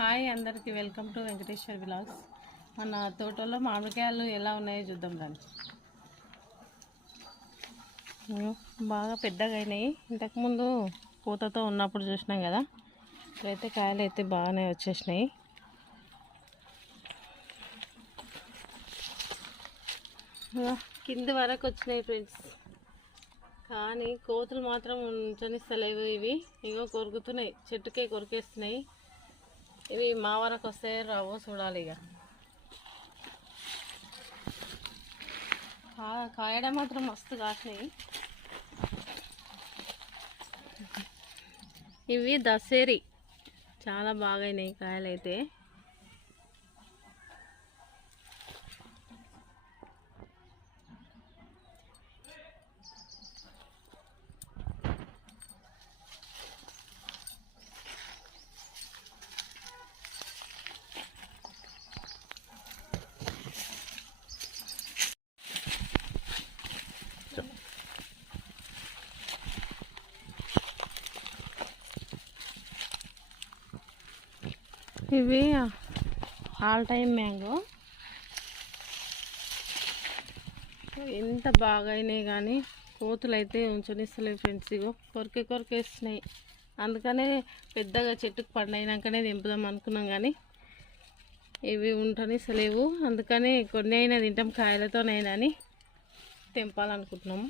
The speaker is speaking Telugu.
హాయ్ అందరికీ వెల్కమ్ టు వెంకటేశ్వర్ బ్లాగ్స్. మన తోటలో మామిడికాయలు ఎలా ఉన్నాయో చూద్దాం రండి. బాగా పెద్దగా అయినాయి. ఇంతకుముందు పూతతో ఉన్నప్పుడు చూసినాం కదా, ఇప్పుడైతే కాయలు అయితే బాగానే వచ్చేసినాయి. కింది వరకు వచ్చినాయి ఫ్రెండ్స్, కానీ కోతులు మాత్రం ఉంచనిస్తలేవు. ఇవి ఇగో కొరుకుతున్నాయి, చెట్టుకే కొరికేస్తున్నాయి. ఇవి మా వరకు వస్తే రావో చూడాలి. ఇక కాయడం మాత్రం మస్తు కాసినాయి. ఇవి దసేరి చాలా బాగైనాయి కాయలు అయితే. ఇవి ఆల్ టైమ్ మ్యాంగో. ఎంత బాగా అయినాయి కానీ కోతులు అయితే ఉంచనిస్తలేవు ఫ్రెండ్స్. ఇగో కొరికేస్తున్నాయి. అందుకనే పెద్దగా చెట్టుకు పండైనాకనే దింపుదాం అనుకున్నాం, కానీ ఇవి ఉంటనిస్తలేవు. అందుకనే కొన్ని అయినా తింటాం, కాయలతోనైనా అని తెంపాలనుకుంటున్నాము.